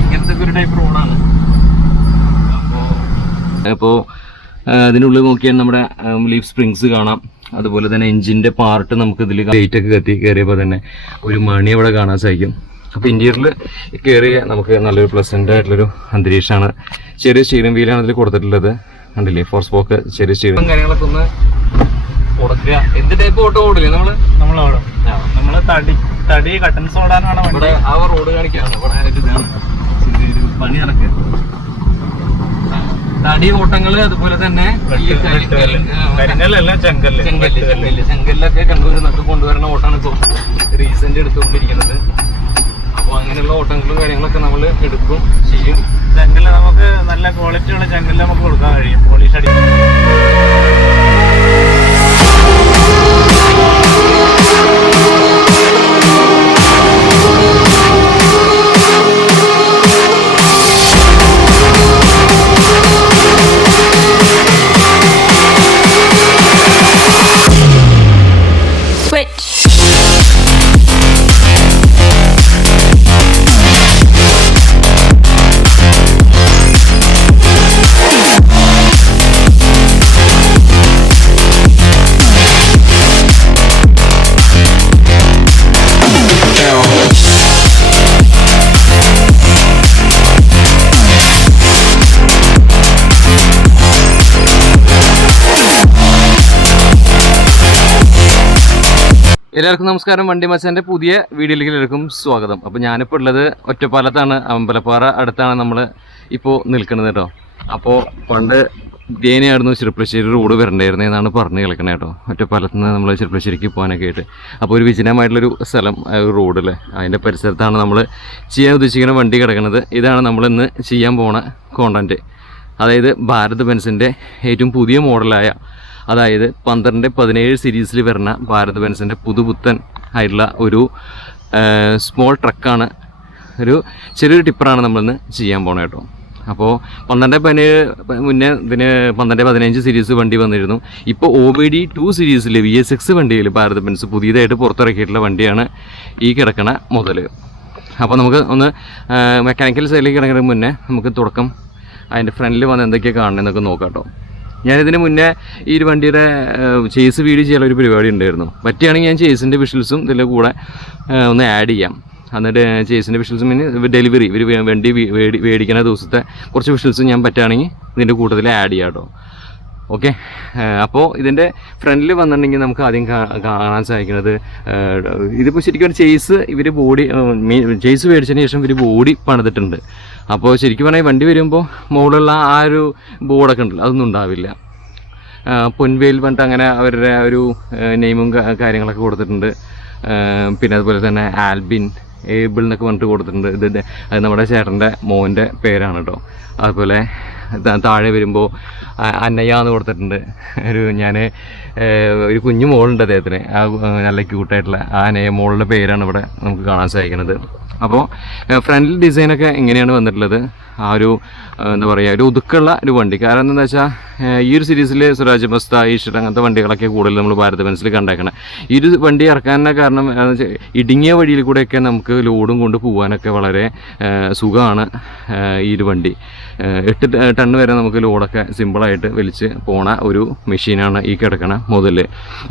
ഇങ്ങനത്തെ ഒരു ടൈപ്പ് റോഡാണ്. അപ്പോൾ അതിനുള്ളിൽ നോക്കിയാൽ നമ്മുടെ ലീഫ് സ്പ്രിങ്സ് കാണാം. അതുപോലെ തന്നെ എഞ്ചിൻ്റെ പാർട്ട് നമുക്ക് ഇതിൽ ലൈറ്റൊക്കെ കത്തി കയറിയപ്പോൾ തന്നെ ഒരു മണി അവിടെ കാണാൻ സാധിക്കും. അപ്പോൾ ഇന്റീരിയറിൽ കയറിയ നമുക്ക് നല്ലൊരു പ്ലസൻ്റ് ആയിട്ടുള്ളൊരു അന്തരീക്ഷമാണ്. ചെറിയ സ്റ്റീറിംഗ് വീലാണ് ഇതിൽ കൊടുത്തിട്ടുള്ളത്. കണ്ടില്ലേ, 4 സ്പോക്ക് ചെറിയ സ്റ്റീറിംഗ് കാര്യങ്ങളൊക്കെ ഒന്ന് കൊടുക്കുക. എന്ത് ടൈപ്പ് ഓട്ടോ ഓടില്ലേ നമ്മൾ തടി കട്ടൻസ് ഓടാനാണ് ഇവിടെ ആ റോഡ് കാണിക്കുകയാണ്. ഇവിടെ പണി നടക്കുക, തടി ഓട്ടങ്ങള്, അതുപോലെ തന്നെ ചെങ്കല്ലൊക്കെ കണ്ണൂരിന്നൊക്കെ കൊണ്ടുവരുന്ന ഓട്ടാണ് ഇപ്പോൾ റീസെന്റ് എടുത്തുകൊണ്ടിരിക്കുന്നത്. അപ്പോൾ അങ്ങനെയുള്ള ഓട്ടങ്ങളും കാര്യങ്ങളൊക്കെ നമ്മൾ എടുക്കും ചെയ്യും. ചെങ്കല്ല് നമുക്ക് നല്ല ക്വാളിറ്റിയുള്ള ചെങ്കല്ല് നമുക്ക് കൊടുക്കാൻ കഴിയും. പോളിഷ് അടി എല്ലാവർക്കും നമസ്കാരം. വണ്ടി മച്ചാൻ്റെ പുതിയ വീഡിയോയിലേക്ക് എല്ലാവർക്കും സ്വാഗതം. അപ്പോൾ ഞാനിപ്പോൾ ഉള്ളത് ഒറ്റപ്പാലത്താണ്. അമ്പലപ്പാറ അടുത്താണ് നമ്മൾ ഇപ്പോൾ നിൽക്കുന്നത് കേട്ടോ. അപ്പോൾ പണ്ട് ദേനയായിരുന്നു ചെറുപ്പശ്ശേരി റോഡ് വരണ്ടായിരുന്നു എന്നാണ് പറഞ്ഞു കേൾക്കണേ കേട്ടോ. ഒറ്റപ്പാലത്ത് നിന്ന് നമ്മൾ ചെറുപ്പശ്ശേരിക്ക് പോകാനൊക്കെ ആയിട്ട്. അപ്പോൾ ഒരു വിജനമായിട്ടുള്ളൊരു സ്ഥലം റോഡല്ലേ, അതിൻ്റെ പരിസരത്താണ് നമ്മൾ ചെയ്യാൻ ഉദ്ദേശിക്കുന്ന വണ്ടി കിടക്കുന്നത്. ഇതാണ് നമ്മളിന്ന് ചെയ്യാൻ പോണ കോണ്ടൻറ്റ്. അതായത് ഭാരത് ബെൻസിൻ്റെ ഏറ്റവും പുതിയ മോഡലായ, അതായത് 12-17 സീരീസിൽ വരുന്ന ഭാരത് ബെൻസിൻ്റെ പുതുപുത്തൻ ആയിട്ടുള്ള ഒരു സ്മോൾ ട്രക്കാണ്, ഒരു ചെറിയൊരു ടിപ്പറാണ് നമ്മളിന്ന് ചെയ്യാൻ പോണത് കേട്ടോ. അപ്പോൾ 12-17 മുന്നേ ഇതിന് 12-15 സീരീസ് വണ്ടി വന്നിരുന്നു. ഇപ്പോൾ OBD 2 സീരീസിൽ VSX വണ്ടിയിൽ ഭാരത് ബെൻസ് പുതിയതായിട്ട് പുറത്തിറക്കിയിട്ടുള്ള വണ്ടിയാണ് ഈ കിടക്കണ മുതൽ. അപ്പോൾ നമുക്ക് ഒന്ന് മെക്കാനിക്കൽ സൈഡിലേക്ക് കിടക്കുന്നതിന് മുന്നേ നമുക്ക് തുടക്കം അതിൻ്റെ ഫ്രണ്ടിൽ വന്ന് എന്തൊക്കെയാണ് കാണണമെന്നൊക്കെ നോക്കാം കേട്ടോ. ഞാനിതിന് മുന്നേ ഈ ഒരു വണ്ടിയുടെ ചേസ് വീഡിയോ ചെയ്യാനൊരു പരിപാടി ഉണ്ടായിരുന്നു. പറ്റുകയാണെങ്കിൽ ഞാൻ ചേസിൻ്റെ വിഷ്വൽസും ഇതിൻ്റെ കൂടെ ഒന്ന് ആഡ് ചെയ്യാം. എന്നിട്ട് ചേസിൻ്റെ വിഷ്വൽസും പിന്നെ ഡെലിവറി ഇവർ വണ്ടി മേടിക്കുന്ന ദിവസത്തെ കുറച്ച് വിഷ്വൽസും ഞാൻ പറ്റുകയാണെങ്കിൽ ഇതിൻ്റെ കൂട്ടത്തിൽ ആഡ് ചെയ്യാം കേട്ടോ. ഓക്കെ, അപ്പോൾ ഇതിൻ്റെ ഫ്രണ്ടിൽ വന്നിട്ടുണ്ടെങ്കിൽ നമുക്ക് ആദ്യം കാണാൻ സാധിക്കുന്നത്, ഇതിപ്പോൾ ശരിക്കും ഒരു ചേസ് ഇവർ ബോഡി ചേസ് മേടിച്ചതിന് ശേഷം ഇവർ ബോഡി പണിതിട്ടുണ്ട്. അപ്പോൾ ശരിക്കും പറഞ്ഞാൽ വണ്ടി വരുമ്പോൾ മുകളിലുള്ള ആ ഒരു ബോർഡൊക്കെ ഉണ്ടല്ലോ, അതൊന്നും ഉണ്ടാവില്ല. പൊൻവേൽ പറഞ്ഞിട്ട് അങ്ങനെ അവരുടെ ഒരു നെയിമും കാര്യങ്ങളൊക്കെ കൊടുത്തിട്ടുണ്ട്. പിന്നെ അതുപോലെ തന്നെ ആൽബിൻ, ഏബിൾ എന്നൊക്കെ പറഞ്ഞിട്ട് കൊടുത്തിട്ടുണ്ട്. അത് നമ്മുടെ ചേട്ടൻ്റെ മോൻ്റെ പേരാണ് കേട്ടോ. അതുപോലെ താഴെ വരുമ്പോൾ അന്നയ്യ എന്ന് കൊടുത്തിട്ടുണ്ട്. ഒരു കുഞ്ഞു മോളുണ്ട് അദ്ദേഹത്തിന്, നല്ല ക്യൂട്ടായിട്ടുള്ള ആ അന്നയ്യ മോളുടെ പേരാണ് ഇവിടെ നമുക്ക് കാണാൻ സാധിക്കുന്നത്. അപ്പോൾ ഫ്രണ്ടിൽ ഡിസൈനൊക്കെ എങ്ങനെയാണ് വന്നിട്ടുള്ളത്, ആ ഒരു എന്താ പറയുക, ഒരു ഒതുക്കുള്ള ഒരു വണ്ടി. കാരണം എന്താണെന്ന് വെച്ചാൽ ഈ ഒരു സീരീസിൽ സ്വരാജ് മസ്ത, ഈശ്വർ അങ്ങനത്തെ വണ്ടികളൊക്കെ കൂടുതൽ നമ്മൾ ഭാരത് ബെൻസിൽ കണ്ടേക്കണം. ഈ ഒരു വണ്ടി ഇറക്കാനുള്ള കാരണം ഇടുങ്ങിയ വഴിയിൽ കൂടെയൊക്കെ നമുക്ക് ലോഡും കൊണ്ട് പോകാനൊക്കെ വളരെ സുഖമാണ്. ഈ ഒരു വണ്ടി 8 ടൺ വരെ നമുക്ക് ലോഡൊക്കെ സിമ്പിളായിട്ട് വലിച്ച് പോണ ഒരു മെഷീനാണ് ഈ കിടക്കണ മുതൽ.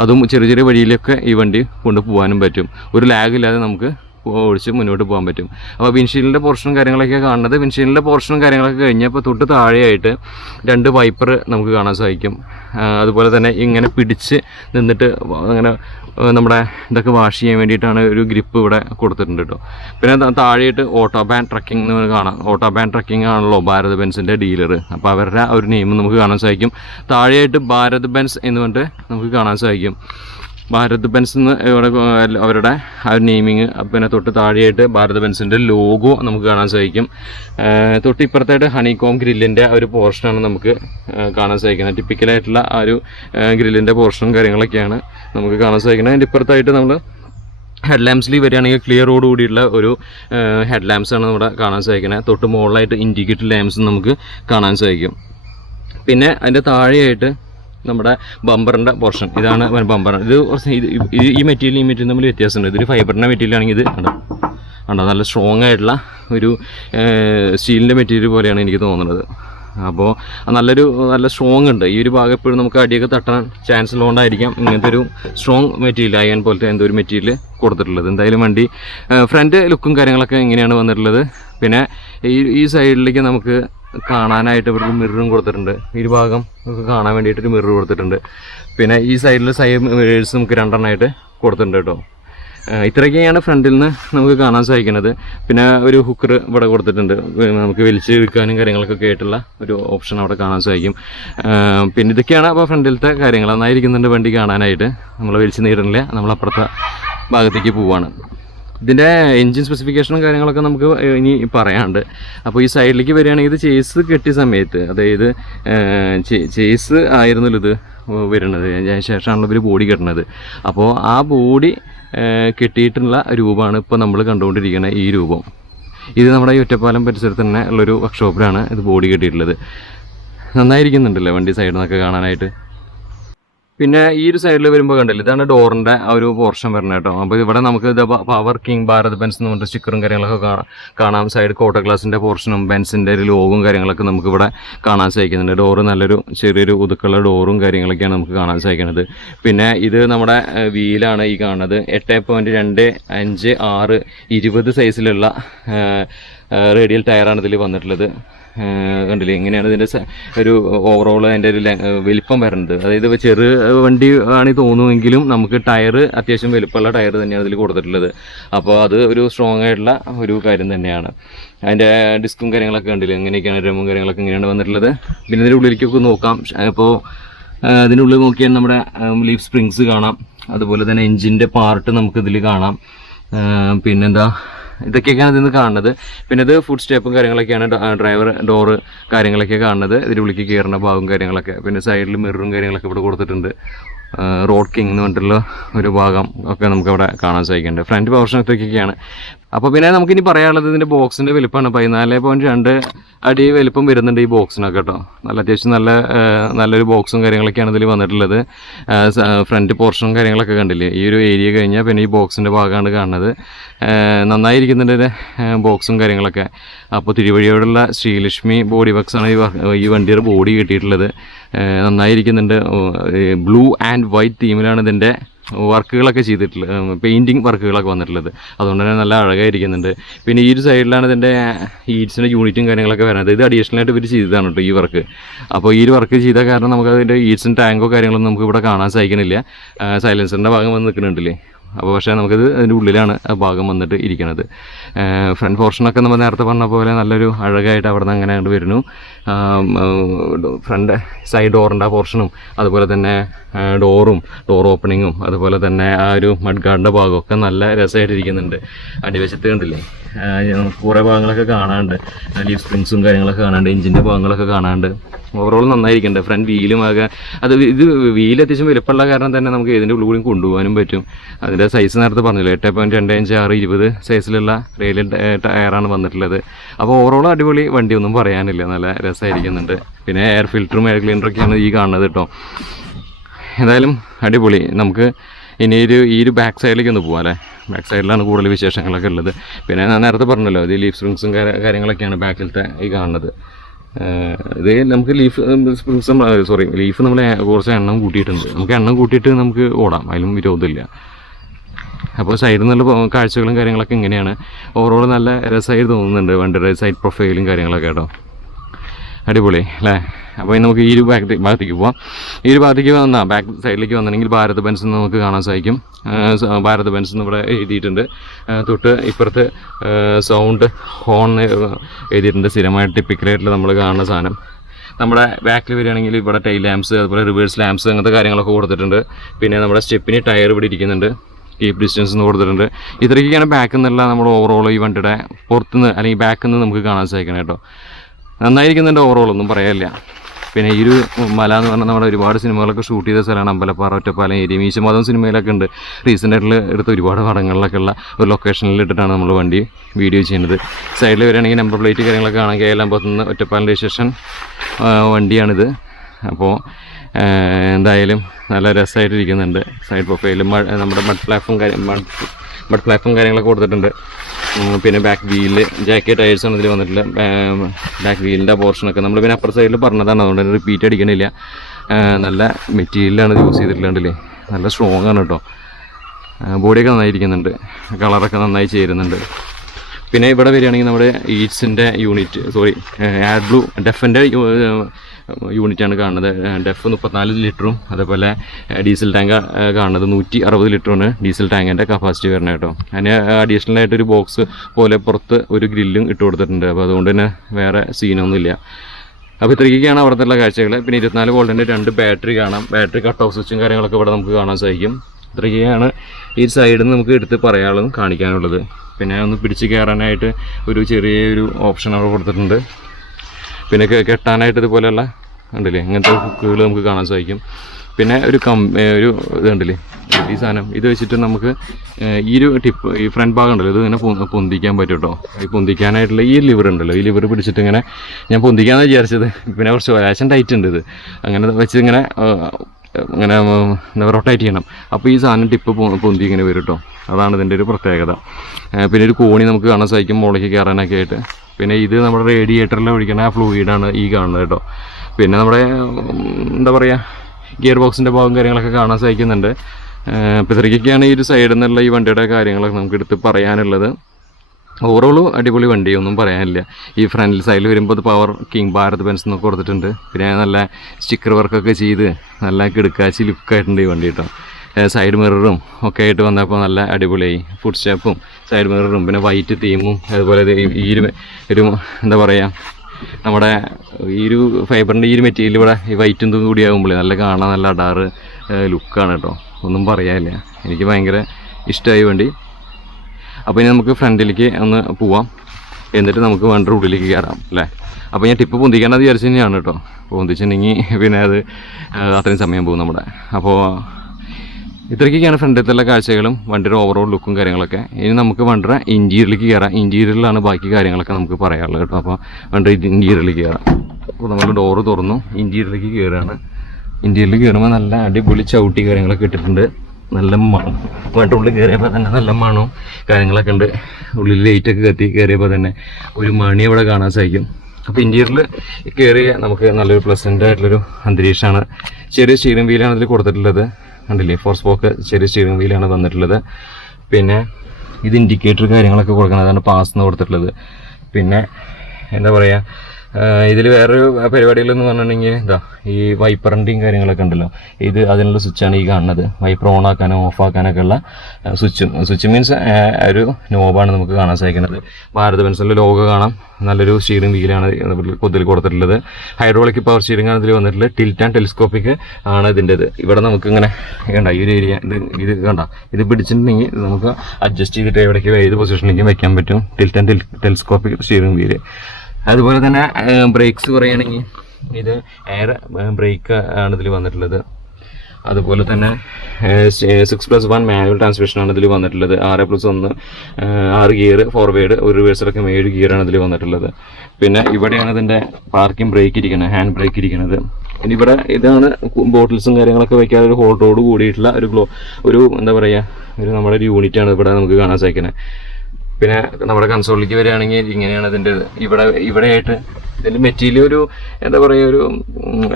അതും ചെറിയ ചെറിയ വഴിയിലൊക്കെ ഈ വണ്ടി കൊണ്ട് പോകാനും പറ്റും. ഒരു ലാഗില്ലാതെ നമുക്ക് ഓടിച്ച് മുന്നോട്ട് പോകാൻ പറ്റും. അപ്പോൾ വിൻഷീൽഡിൻ്റെ പോർഷനും കാര്യങ്ങളൊക്കെ കാണുന്നത്, വിൻഷീൽഡിൻ്റെ പോർഷനും കാര്യങ്ങളൊക്കെ കഴിഞ്ഞപ്പോൾ തൊട്ട് താഴെയായിട്ട് 2 വൈപ്പർ നമുക്ക് കാണാൻ സാധിക്കും. അതുപോലെ തന്നെ ഇങ്ങനെ പിടിച്ച് നിന്നിട്ട് അങ്ങനെ നമ്മുടെ ഇതൊക്കെ വാഷ് ചെയ്യാൻ വേണ്ടിയിട്ടാണ് ഒരു ഗ്രിപ്പ് ഇവിടെ കൊടുത്തിട്ടുണ്ട് കേട്ടോ. പിന്നെ താഴെയായിട്ട് ഓട്ടോ ബാൻ ട്രക്കിംഗ് എന്ന് കാണാം. ഓട്ടോ ബാൻ ട്രക്കിംഗ് ആണല്ലോ ഭാരത് ബെൻസിൻ്റെ ഡീലർ. അപ്പോൾ അവരുടെ ഒരു നെയിം നമുക്ക് കാണാൻ സാധിക്കും. താഴെയായിട്ട് ഭാരത് ബെൻസ് എന്ന് പറഞ്ഞിട്ട് നമുക്ക് കാണാൻ സാധിക്കും. ഭാരത് ബെൻസ് എന്ന് ഇവിടെ അവരുടെ ആ ഒരു നെയിമിങ്. പിന്നെ തൊട്ട് താഴെയായിട്ട് ഭാരത് ബെൻസിൻ്റെ ലോഗോ നമുക്ക് കാണാൻ സാധിക്കും. തൊട്ട് ഇപ്പുറത്തായിട്ട് ഹണികോം ഗ്രില്ലിൻ്റെ ഒരു പോർഷനാണ് നമുക്ക് കാണാൻ സാധിക്കുന്നത്. ടിപ്പിക്കലായിട്ടുള്ള ആ ഒരു ഗ്രില്ലിൻ്റെ പോർഷനും കാര്യങ്ങളൊക്കെയാണ് നമുക്ക് കാണാൻ സാധിക്കുന്നത്. അതിൻ്റെ ഇപ്പുറത്തായിട്ട് നമ്മൾ ഹെഡ് ലാംപ്സിൽ വരികയാണെങ്കിൽ ക്ലിയറോട് കൂടിയുള്ള ഒരു ഹെഡ് ലാംപ്സാണ് ഇവിടെ കാണാൻ സാധിക്കുന്നത്. തൊട്ട് മുകളിലായിട്ട് ഇൻഡിക്കേറ്റർ ലാംപ്സ് നമുക്ക് കാണാൻ സാധിക്കും. പിന്നെ അതിൻ്റെ താഴെയായിട്ട് നമ്മുടെ ബമ്പറിൻ്റെ പോർഷൻ, ഇതാണ് ബമ്പർ. ഇത് ഈ മെറ്റീരിയൽ തമ്മിൽ വ്യത്യാസമുണ്ട്. ഇതൊരു ഫൈബറിൻ്റെ മെറ്റീരിയൽ ആണെങ്കിൽ ഇത് കണ്ടോ നല്ല സ്ട്രോങ് ആയിട്ടുള്ള ഒരു സ്റ്റീലിൻ്റെ മെറ്റീരിയൽ പോലെയാണ് എനിക്ക് തോന്നുന്നത്. അപ്പോൾ നല്ല സ്ട്രോങ് ഉണ്ട്. ഈ ഒരു ഭാഗം എപ്പോഴും നമുക്ക് അടിയൊക്കെ തട്ടാൻ ചാൻസ് ഉള്ളതുകൊണ്ടായിരിക്കാം ഇങ്ങനത്തെ ഒരു സ്ട്രോങ് മെറ്റീരിയൽ അയൺ പോലത്തെ എന്തോ ഒരു മെറ്റീരിയൽ കൊടുത്തിട്ടുള്ളത്. എന്തായാലും വണ്ടി ഫ്രണ്ട് ലുക്കും കാര്യങ്ങളൊക്കെ ഇങ്ങനെയാണ് വന്നിട്ടുള്ളത്. പിന്നെ ഈ സൈഡിലേക്ക് നമുക്ക് കാണാനായിട്ട് ഇവിടെ ഒരു മിററും കൊടുത്തിട്ടുണ്ട്. ഈ ഭാഗം നമുക്ക് കാണാൻ വേണ്ടിയിട്ടൊരു മിറർ കൊടുത്തിട്ടുണ്ട്. പിന്നെ ഈ സൈഡിൽ സൈഡ് മിറേഴ്സ് നമുക്ക് 2 എണ്ണമായിട്ട് കൊടുത്തിട്ടുണ്ട് കേട്ടോ. ഇത്രയൊക്കെയാണ് ഫ്രണ്ടിൽ നിന്ന് നമുക്ക് കാണാൻ സാധിക്കുന്നത്. പിന്നെ ഒരു ഹുക്കർ ഇവിടെ കൊടുത്തിട്ടുണ്ട്, നമുക്ക് വലിച്ച് എടുക്കാനും കാര്യങ്ങളൊക്കെ ആയിട്ടുള്ള ഒരു ഓപ്ഷൻ അവിടെ കാണാൻ സാധിക്കും. പിന്നെ ഇതൊക്കെയാണ് അപ്പോൾ ഫ്രണ്ടിലത്തെ കാര്യങ്ങൾ. നന്നായിരിക്കുന്നുണ്ട് വണ്ടി കാണാനായിട്ട്. നമ്മൾ വലിച്ച് നീടുന്നില്ല, നമ്മളപ്പുറത്തെ ഭാഗത്തേക്ക് പോവാണ്. ഇതിൻ്റെ എൻജിൻ സ്പെസിഫിക്കേഷനും കാര്യങ്ങളൊക്കെ നമുക്ക് ഇനി പറയാനുണ്ട്. അപ്പോൾ ഈ സൈഡിലേക്ക് വരികയാണെങ്കിൽ ഇത് ചേസ് കെട്ടിയ സമയത്ത്, അതായത് ചേസ് ആയിരുന്നല്ലോ ഇത് വരുന്നത്, അതിന് ശേഷമാണല്ലോ ഇവർ ബോഡി കെട്ടുന്നത്. അപ്പോൾ ആ ബോഡി കെട്ടിയിട്ടുള്ള രൂപമാണ് ഇപ്പോൾ നമ്മൾ കണ്ടുകൊണ്ടിരിക്കുന്ന ഈ രൂപം. ഇത് നമ്മുടെ ഈ ഒറ്റപ്പാലം പരിസരത്ത് തന്നെ ഉള്ളൊരു വർക്ക്ഷോപ്പിലാണ് ഇത് ബോഡി കെട്ടിയിട്ടുള്ളത്. നന്നായിരിക്കുന്നുണ്ടല്ലേ വണ്ടി സൈഡിൽ നിന്നൊക്കെ കാണാനായിട്ട്. പിന്നെ ഈ ഒരു സൈഡിൽ വരുമ്പോൾ കണ്ടില്ല, ഇതാണ് ഡോറിൻ്റെ ആ ഒരു പോർഷൻ വരുന്നത് കേട്ടോ. അപ്പോൾ ഇവിടെ നമുക്ക് ഇത് പവർ കിങ് ഭാരത് ബെൻസ് എന്ന് പറഞ്ഞിട്ട് സ്റ്റിക്കറും കാര്യങ്ങളൊക്കെ കാണാം. സൈഡ് കോട്ട ഗ്ലാസിൻ്റെ പോർഷനും ബെൻസിൻ്റെ ഒരു ലോഗും കാര്യങ്ങളൊക്കെ നമുക്കിവിടെ കാണാൻ സാധിക്കുന്നുണ്ട്. ഡോറ് നല്ലൊരു ചെറിയൊരു ഒതുക്കുള്ള ഡോറും കാര്യങ്ങളൊക്കെയാണ് നമുക്ക് കാണാൻ സാധിക്കുന്നത്. പിന്നെ ഇത് നമ്മുടെ വീലാണ് ഈ കാണുന്നത്. 8.25 20 സൈസിലുള്ള റേഡിയൽ ടയറാണ് ഇതിൽ വന്നിട്ടുള്ളത്. കണ്ടില്ലേ എങ്ങനെയാണ് ഇതിൻ്റെ ഒരു ഓവറോൾ അതിൻ്റെ ഒരു വലിപ്പം വരുന്നത്. അതായത് ചെറു വണ്ടി ആണ് തോന്നുമെങ്കിലും നമുക്ക് ടയർ അത്യാവശ്യം വലിപ്പമുള്ള ടയർ തന്നെയാണ് ഇതിൽ കൊടുത്തിട്ടുള്ളത്. അപ്പോൾ അത് ഒരു സ്ട്രോങ് ആയിട്ടുള്ള ഒരു കാര്യം തന്നെയാണ്. അതിൻ്റെ ഡിസ്കും കാര്യങ്ങളൊക്കെ കണ്ടില്ലേ എങ്ങനെയൊക്കെയാണ്, ഡ്രമ്മും കാര്യങ്ങളൊക്കെ ഇങ്ങനെയാണ് വന്നിട്ടുള്ളത്. പിന്നെ ഇതിൻ്റെ ഉള്ളിലേക്കൊക്കെ നോക്കാം. അപ്പോൾ അതിനുള്ളിൽ നോക്കിയാൽ നമ്മുടെ ലീഫ് സ്പ്രിങ്സ് കാണാം. അതുപോലെ തന്നെ എൻജിൻ്റെ പാർട്ട് നമുക്കിതിൽ കാണാം. പിന്നെന്താ, ഇതൊക്കെയൊക്കെയാണ് ഇതിൽ കാണുന്നത്. പിന്നെ ഇത് ഫുഡ് സ്റ്റെപ്പും കാര്യങ്ങളൊക്കെയാണ്, ഡ്രൈവർ ഡോറ് കാര്യങ്ങളൊക്കെ കാണുന്നത്. ഇതിൻ്റെ ഉള്ളിലേക്ക് കയറുന്ന ഭാഗവും കാര്യങ്ങളൊക്കെ. പിന്നെ സൈഡിൽ മിററും കാര്യങ്ങളൊക്കെ ഇവിടെ കൊടുത്തിട്ടുണ്ട്. റോഡ് കിങ് എന്ന് പറഞ്ഞിട്ടുള്ള ഒരു ഭാഗം ഒക്കെ നമുക്കവിടെ കാണാൻ സാധിക്കുന്നുണ്ട്. ഫ്രണ്ട് പോർഷൻ ഇതൊക്കെയാണ്. അപ്പോൾ പിന്നെ നമുക്കിനി പറയാനുള്ളത് ഇതിൻ്റെ ബോക്സിൻ്റെ വലിപ്പമാണ്. 14.2 അടി വലിപ്പം വരുന്നുണ്ട് ഈ ബോക്സിനൊക്കെ കേട്ടോ. അത്യാവശ്യം നല്ലൊരു ബോക്സും കാര്യങ്ങളൊക്കെയാണ് ഇതിൽ വന്നിട്ടുള്ളത്. ഫ്രണ്ട് പോർഷനും കാര്യങ്ങളൊക്കെ കണ്ടില്ലേ, ഈ ഒരു ഏരിയ കഴിഞ്ഞാൽ പിന്നെ ഈ ബോക്സിൻ്റെ ഭാഗമാണ് കാണുന്നത്. നന്നായിരിക്കുന്നുണ്ട് ബോക്സും കാര്യങ്ങളൊക്കെ. അപ്പോൾ തിരുവഴിയോടുള്ള ശ്രീലക്ഷ്മി ബോഡി വർക്ക്സാണ് ഈ വണ്ടിയുടെ ബോഡി കിട്ടിയിട്ടുള്ളത്. നന്നായിരിക്കുന്നുണ്ട്. ബ്ലൂ ആൻഡ് വൈറ്റ് തീമിലാണ് ഇതിൻ്റെ വർക്കുകളൊക്കെ ചെയ്തിട്ടുള്ളത്, പെയിൻറ്റിങ് വർക്കുകളൊക്കെ വന്നിട്ടുള്ളത്. അതുകൊണ്ട് തന്നെ നല്ല അഴകായിരിക്കുന്നുണ്ട്. പിന്നെ ഈ ഒരു സൈഡിലാണ് ഇതിൻ്റെ ഹീറ്റ്സിൻ്റെ യൂണിറ്റും കാര്യങ്ങളൊക്കെ വരുന്നത്. ഇത് അഡീഷണലായിട്ട് ഇവർ ചെയ്തതാണ് കേട്ടോ ഈ വർക്ക്. അപ്പോൾ ഈ ഒരു വർക്ക് ചെയ്ത കാരണം നമുക്ക് അതിൻ്റെ ഹീറ്റ്സിൻ്റെ ടാങ്കോ കാര്യങ്ങളൊന്നും നമുക്ക് ഇവിടെ കാണാൻ സാധിക്കുന്നില്ല. സൈലൻസറിൻ്റെ ഭാഗം വന്ന് നിൽക്കുന്നുണ്ടല്ലേ. അപ്പോൾ പക്ഷേ നമുക്കത് അതിൻ്റെ ഉള്ളിലാണ് ആ ഭാഗം വന്നിട്ട് ഇരിക്കുന്നത്. ഫ്രണ്ട് പോർഷനൊക്കെ നമ്മൾ നേരത്തെ പറഞ്ഞ പോലെ നല്ലൊരു അഴകായിട്ട് അവിടെ നിന്ന് അങ്ങനെ അങ്ങോട്ട് വരുന്നു. ഫ്രണ്ട് സൈഡ് ഡോറിൻ്റെ ആ പോർഷനും അതുപോലെ തന്നെ ഡോർ ഓപ്പണിങ്ങും അതുപോലെ തന്നെ ആ ഒരു മഡ് ഗാർഡിൻ്റെ ഭാഗമൊക്കെ നല്ല രസമായിട്ടിരിക്കുന്നുണ്ട്. അടിവശത്ത് കണ്ടില്ലേ കുറേ ഭാഗങ്ങളൊക്കെ കാണാനുണ്ട്. ലീഫ് സ്പ്രിങ്സും കാര്യങ്ങളൊക്കെ കാണാനുണ്ട്. എഞ്ചിൻ്റെ ഭാഗങ്ങളൊക്കെ കാണാനുണ്ട്. ഓവറോൾ നന്നായിരിക്കുന്നുണ്ട്. ഫ്രണ്ട് വീലും ആകെ ഇത് വീൽ അത്യാവശ്യം വലുപ്പമുള്ള കാരണം തന്നെ നമുക്ക് ഇതിൻ്റെ ഉള്ളിൽ കൂടി കൊണ്ടുപോകാനും പറ്റും. അതിൻ്റെ സൈസ് നേരത്തെ പറഞ്ഞല്ലോ 8.25 20 സൈസിലുള്ള റെയിൽ ടയറാണ് വന്നിട്ടുള്ളത്. അപ്പോൾ ഓവറോൾ അടിപൊളി വണ്ടി, ഒന്നും പറയാനില്ല, നല്ല രസമായിരിക്കുന്നുണ്ട്. പിന്നെ എയർ ഫിൽറ്ററും എയർ ക്ലീനറൊക്കെയാണ് ഈ കാണുന്നത് കേട്ടോ. എന്തായാലും അടിപൊളി. നമുക്ക് ഇനി ഈ ഒരു ബാക്ക് സൈഡിലേക്ക് ഒന്ന് പോകാം അല്ലേ. ബാക്ക് സൈഡിലാണ് കൂടുതൽ വിശേഷങ്ങളൊക്കെ ഉള്ളത്. പിന്നെ ഞാൻ നേരത്തെ പറഞ്ഞല്ലോ ഇത് ലീഫ് സ്പ്രിങ്സും കാര്യങ്ങളൊക്കെയാണ് ബാക്കിലത്തെ ഈ കാണുന്നത്. ഇത് നമുക്ക് ലീഫ് നമ്മൾ കുറച്ച് എണ്ണം കൂട്ടിയിട്ടുണ്ട്. നമുക്ക് എണ്ണം കൂട്ടിയിട്ട് നമുക്ക് ഓടാം, അതിലും വിരോധമില്ല. അപ്പോൾ സൈഡിൽ നിന്നുള്ള കാഴ്ചകളും കാര്യങ്ങളൊക്കെ ഇങ്ങനെയാണ്. ഓവറോൾ നല്ല രസമായി തോന്നുന്നുണ്ട് വണ്ടിയുടെ സൈഡ് പ്രൊഫൈലും കാര്യങ്ങളൊക്കെ കേട്ടോ. അടിപൊളി അല്ലേ. അപ്പോൾ നമുക്ക് ഈ ഒരു ഭാഗത്തേക്ക് പോവാം. ഈ ഒരു ഭാഗത്തേക്ക് വന്നാൽ ബാക്ക് സൈഡിലേക്ക് വന്നിട്ടുണ്ടെങ്കിൽ ഭാരത് ബെൻസ് നമുക്ക് കാണാൻ സാധിക്കും. ഭാരത് ബെൻസ് ഇവിടെ എഴുതിയിട്ടുണ്ട്. തൊട്ട് ഇപ്പുറത്ത് സൗണ്ട് ഹോൺ എഴുതിയിട്ടുണ്ട്. സ്ഥിരമായിട്ട് ടിപ്പിക്കലായിട്ടുള്ള നമ്മൾ കാണുന്ന സാധനം. നമ്മുടെ ബാക്കിൽ വരികയാണെങ്കിൽ ഇവിടെ ടൈൽ ലാംപ്സ് അതുപോലെ റിവേഴ്സ് ലാംപ്സ് അങ്ങനത്തെ കാര്യങ്ങളൊക്കെ കൊടുത്തിട്ടുണ്ട്. പിന്നെ നമ്മുടെ സ്റ്റെപ്പിന് ടയർ ഇവിടെ ഇരിക്കുന്നുണ്ട്. കീപ്പ് ഡിസ്റ്റൻസ് എന്ന് കൊടുത്തിട്ടുണ്ട്. ഇത്രയൊക്കെയാണ് ബാക്കിൽ നിന്നുള്ള നമ്മൾ ഓവറോൾ ഈ വണ്ടിയുടെ പുറത്തുനിന്ന് അല്ലെങ്കിൽ ബാക്കിൽ നിന്ന് നമുക്ക് കാണാൻ സാധിക്കണം കേട്ടോ. നന്നായിരിക്കുന്നുണ്ട് ഓവറോൾ, ഒന്നും പറയാനില്ല. പിന്നെ ഈ ഒരു മല എന്ന് പറഞ്ഞാൽ നമ്മുടെ ഒരുപാട് സിനിമകളൊക്കെ ഷൂട്ട് ചെയ്ത സ്ഥലമാണ്. അമ്പലപ്പാറ, ഒറ്റപ്പാലം ഏരിയ, മീശമതം സിനിമയിലൊക്കെ ഉണ്ട്. റീസെൻ്റ് ആയിട്ടുള്ള എടുത്ത ഒരുപാട് പടങ്ങളിലൊക്കെ ഉള്ള ഒരു ലൊക്കേഷനിൽ ഇട്ടിട്ടാണ് നമ്മൾ വണ്ടി വീഡിയോ ചെയ്യുന്നത്. സൈഡിൽ വരികയാണെങ്കിൽ നമ്പർ പ്ലേറ്റ് കാര്യങ്ങളൊക്കെ കാണാം. KL-50 Ottapalam registration വണ്ടിയാണിത്. അപ്പോൾ എന്തായാലും നല്ല രസമായിട്ടിരിക്കുന്നുണ്ട്. സൈഡ് പ്രൊഫൈലും നമ്മുടെ മഡ് ഫ്ലാപ്പും കാര്യങ്ങളൊക്കെ കൊടുത്തിട്ടുണ്ട്. പിന്നെ ബാക്ക് വീല് ജാക്കി ടയേഴ്സാണ് ഇതിൽ വന്നിട്ടുള്ള. ബാക്ക് വീലിൻ്റെ പോർഷനൊക്കെ നമ്മൾ പിന്നെ അപ്പുറ സൈഡിൽ പറഞ്ഞതാണ്, അതുകൊണ്ട് തന്നെ റിപ്പീറ്റ് അടിക്കണില്ല. നല്ല മെറ്റീരിയലാണ് ഇത് യൂസ് ചെയ്തിട്ടുള്ളതല്ലേ, നല്ല സ്ട്രോങ് ആണ് കേട്ടോ. ബോഡിയൊക്കെ നന്നായിരിക്കുന്നുണ്ട്, കളറൊക്കെ നന്നായി ചേരുന്നുണ്ട്. പിന്നെ ഇവിടെ വരികയാണെങ്കിൽ നമ്മുടെ ഈറ്റ്സിൻ്റെ ആഡ് ബ്ലൂ ഡെഫിൻ്റെ യൂണിറ്റാണ് കാണുന്നത്. ഡെഫ് 34 ലിറ്ററും അതേപോലെ ഡീസൽ ടാങ്ക് കാണുന്നത് 160 ലിറ്ററാണ് ഡീസൽ ടാങ്കിൻ്റെ കപ്പാസിറ്റി വരുന്നത് കേട്ടോ. അതിന് അഡീഷണൽ ആയിട്ടൊരു ബോക്സ് പോലെ പുറത്ത് ഒരു ഗ്രില്ലും ഇട്ട് കൊടുത്തിട്ടുണ്ട്. അപ്പോൾ അതുകൊണ്ട് തന്നെ വേറെ സീനൊന്നുമില്ല. അപ്പോൾ ഇത്രയ്ക്കൊക്കെയാണ് അവിടുത്തെ കാഴ്ചകൾ. പിന്നെ 24 വോൾട്ടിൻ്റെ 2 ബാറ്ററി കാണാം. ബാറ്ററി കട്ട് ഓഫ് സ്വിച്ചും കാര്യങ്ങളൊക്കെ ഇവിടെ നമുക്ക് കാണാൻ സാധിക്കും. ഇത്രയ്ക്കൊക്കെയാണ് ഈ സൈഡിൽ നിന്ന് നമുക്ക് എടുത്ത് പറയാനുള്ളതും കാണിക്കാനുള്ളത്. പിന്നെ ഒന്ന് പിടിച്ച് കയറാനായിട്ട് ഒരു ചെറിയൊരു ഓപ്ഷൻ അവിടെ കൊടുത്തിട്ടുണ്ട്. പിന്നെ കെട്ടാനായിട്ട് ഇതുപോലെയുള്ള ഉണ്ടല്ലേ ഇങ്ങനത്തെ ഹുക്കുകൾ നമുക്ക് കാണാൻ സാധിക്കും. പിന്നെ ഒരു ഇതുണ്ടല്ലേ ഈ സാധനം, ഇത് വെച്ചിട്ട് നമുക്ക് ഈ ഒരു ഈ ഫ്രണ്ട് ഭാഗം ഉണ്ടല്ലോ, ഇത് ഇങ്ങനെ പൊന്തിക്കാൻ പറ്റും കേട്ടോ. ഈ പൊന്തിക്കാനായിട്ടുള്ള ഈ ലിവർ ഉണ്ടല്ലോ, ഈ ലിവർ പിടിച്ചിട്ട് ഇങ്ങനെ ഞാൻ പൊന്തിക്കാമെന്ന് വിചാരിച്ചത്. പിന്നെ കുറച്ച് വാശൻ ടൈറ്റ് ഉണ്ട് ഇത്, അങ്ങനെ വെച്ച് ഇങ്ങനെ റൊട്ടേറ്റ് ചെയ്യണം. അപ്പോൾ ഈ സാധനം ടിപ്പ് പൊന്തി ഇങ്ങനെ വരും കേട്ടോ. അതാണ് ഇതിൻ്റെ ഒരു പ്രത്യേകത. പിന്നെ ഒരു കോണി നമുക്ക് കാണാൻ സാധിക്കും മുകളിലേക്ക് കയറാനൊക്കെ ആയിട്ട്. പിന്നെ ഇത് നമ്മുടെ റേഡിയേറ്ററിൽ ഒഴിക്കുന്ന ആ ഫ്ലൂയിഡാണ് ഈ കാണുന്നത് കേട്ടോ. പിന്നെ നമ്മുടെ എന്താ പറയുക ഗിയർ ബോക്സിൻ്റെ ഭാഗം കാര്യങ്ങളൊക്കെ കാണാൻ സാധിക്കുന്നുണ്ട്. അപ്പോൾ ഇത്രയ്ക്കൊക്കെയാണ് ഈ ഒരു സൈഡിൽ നിന്നുള്ള ഈ വണ്ടിയുടെ കാര്യങ്ങളൊക്കെ നമുക്ക് എടുത്ത് പറയാനുള്ളത്. ഓവറോൾ അടിപൊളി വണ്ടി, ഒന്നും പറയാനില്ല. ഈ ഫ്രണ്ടിൽ സൈഡിൽ വരുമ്പോൾ അത് പവർ കിങ് ഭാരത് ബെൻസ് എന്നൊക്കെ കൊടുത്തിട്ടുണ്ട്. പിന്നെ നല്ല സ്റ്റിക്കർ വർക്കൊക്കെ ചെയ്ത് നല്ല കിടുക്കാച്ചി ലുക്കായിട്ടുണ്ട് ഈ വണ്ടി കേട്ടോ. സൈഡ് മിററും ഒക്കെ ആയിട്ട് വന്നപ്പോൾ നല്ല അടിപൊളിയായി. ഫുഡ് സ്റ്റെപ്പും സൈഡ് മിററും പിന്നെ വൈറ്റ് തീമും അതുപോലെ ഈ ഒരു എന്താ പറയുക നമ്മുടെ ഈ ഒരു ഫൈബറിൻ്റെ ഈ ഒരു മെറ്റീരിയൽ ഇവിടെ ഈ വൈറ്റും കൂടി ആകുമ്പോഴേ നല്ല കാണാൻ നല്ല അടാറ് ലുക്കാണ് കേട്ടോ. ഒന്നും പറയാനില്ല, എനിക്ക് ഭയങ്കര ഇഷ്ടമായി വണ്ടി. അപ്പോൾ ഇനി നമുക്ക് ഫ്രണ്ടിലേക്ക് ഒന്ന് പോവാം, എന്നിട്ട് നമുക്ക് വേണ്ട ഉള്ളിലേക്ക് കയറാം അല്ലേ. അപ്പോൾ ഞാൻ ടിപ്പ് പൊന്തിക്കാനെന്ന് വിചാരിച്ചു തന്നെയാണ് കേട്ടോ. പൊന്തിച്ചിട്ടുണ്ടെങ്കിൽ പിന്നെ അത് അത്രയും സമയം പോകും നമ്മുടെ. അപ്പോൾ ഇത്രയ്ക്കൊക്കെയാണ് ഫ്രണ്ടിലത്തെ കാഴ്ചകളും വണ്ടിയുടെ ഓവറോൾ ലുക്കും കാര്യങ്ങളൊക്കെ. ഇനി നമുക്ക് വണ്ടിയുടെ ഇൻറ്റീരിയറിലേക്ക് കയറാം. ഇൻറ്റീരിയറിലാണ് ബാക്കി കാര്യങ്ങളൊക്കെ നമുക്ക് പറയാനുള്ളത് കേട്ടോ. അപ്പോൾ വണ്ടി ഇൻറ്റീരിയറിലേക്ക് കയറാം. അപ്പോൾ നമ്മൾ ഡോറ് തുറന്നു ഇൻറ്റീരിയറിലേക്ക് കയറുകയാണ്. ഇൻറ്റീരിയറിൽ കയറുമ്പോൾ നല്ല അടിപൊളി ചവിട്ടി കാര്യങ്ങളൊക്കെ ഇട്ടിട്ടുണ്ട്. നല്ല മണം, വണ്ടി ഉള്ളിൽ കയറിയപ്പോൾ തന്നെ നല്ല മണവും കാര്യങ്ങളൊക്കെ ഉണ്ട്. ഉള്ളിൽ ലൈറ്റൊക്കെ കത്തി കയറിയപ്പോൾ തന്നെ ഒരു മണി അവിടെ കാണാൻ സാധിക്കും. അപ്പോൾ ഇൻറ്റീരിയറിൽ കയറിയ നമുക്ക് നല്ലൊരു പ്ലസൻ്റ് ആയിട്ടുള്ളൊരു അന്തരീക്ഷമാണ്. ചെറിയ സ്റ്റീറിംഗ് വീലാണ് ഇതിൽ കൊടുത്തിട്ടുള്ളത്, കണ്ടില്ലേ 4 സ്പോക്ക് ചെറിയ സ്റ്റീറിംഗ് വീലാണ് വന്നിട്ടുള്ളത്. പിന്നെ ഇത് ഇൻഡിക്കേറ്റർ കാര്യങ്ങളൊക്കെ കൊടുക്കണം, അതാണ് പാസ് എന്ന് കൊടുത്തിട്ടുള്ളത്. പിന്നെ എന്താ പറയുക ഇതിൽ വേറൊരു പരിപാടികളെന്ന് പറഞ്ഞിട്ടുണ്ടെങ്കിൽ ഇതാ ഈ വൈപ്പറിൻ്റെയും കാര്യങ്ങളൊക്കെ ഉണ്ടല്ലോ, ഇത് അതിനുള്ള സ്വിച്ചാണ് ഈ കാണുന്നത്. വൈപ്പർ ഓൺ ആക്കാനോ ഓഫ് ആക്കാനൊക്കെ ഉള്ള സ്വിച്ച് മീൻസ് ഒരു നോബാണ് നമുക്ക് കാണാൻ സാധിക്കുന്നത്. ഭാരത് ബെൻസിൻ്റെ ലോഗോ കാണാം. നല്ലൊരു സ്റ്റീറിംഗ് വീലാണ് ഇതിൽ കൊടുത്തിട്ടുള്ളത്. ഹൈഡ്രോളിക് പവർ സ്റ്റീറിംഗ് ആണ് ഇതിൽ വന്നിട്ടുള്ളത്. ടിൽറ്റ് ആൻഡ് ടെലിസ്കോപ്പിക് ആണ് ഇതിൻ്റെത്. ഇവിടെ നമുക്ക് ഇങ്ങനെ കണ്ട ഈ ഒരു ഏരിയ ഇത് കണ്ട ഇത് പിടിച്ചിട്ടുണ്ടെങ്കിൽ നമുക്ക് അഡ്ജസ്റ്റ് ചെയ്തിട്ട് എവിടേക്ക് ഏത് പൊസിഷനിലേക്ക് വെക്കാൻ പറ്റും. Tilt and telescopic steering wheel. അതുപോലെ തന്നെ ബ്രേക്സ് പറയുകയാണെങ്കിൽ ഇത് എയർ ബ്രേക്ക് ആണ് ഇതിൽ വന്നിട്ടുള്ളത്. അതുപോലെ തന്നെ 6+1 മാനുവൽ ട്രാൻസ്മിഷനാണ് ഇതിൽ വന്നിട്ടുള്ളത്. 6+1 6 ഗിയർ ഫോർവേഡ്, ഒരു റിവേഴ്സലൊക്കെ 7 ഗിയറാണ് ഇതിൽ വന്നിട്ടുള്ളത്. പിന്നെ ഇവിടെയാണ് ഇതിൻ്റെ പാർക്കിംഗ് ബ്രേക്ക് ഇരിക്കുന്നത്, ഹാൻഡ് ബ്രേക്ക് ഇരിക്കുന്നത്. ഇനി ഇവിടെ ഇതാണ് ബോട്ടിൽസും കാര്യങ്ങളൊക്കെ വയ്ക്കാതെ ഒരു ഹോൾഡറോട് കൂടിയിട്ടുള്ള ഒരു എന്താ പറയുക ഒരു നമ്മുടെ ഒരു യൂണിറ്റാണ് ഇവിടെ നമുക്ക് കാണാൻ സാധിക്കുന്നത്. പിന്നെ നമ്മുടെ കൺസോളിലേക്ക് വരികയാണെങ്കിൽ ഇങ്ങനെയാണ് ഇതിൻ്റെ ഇവിടെ ആയിട്ട് ഇതിൻ്റെ മെറ്റീരിയൽ ഒരു എന്താ പറയുക ഒരു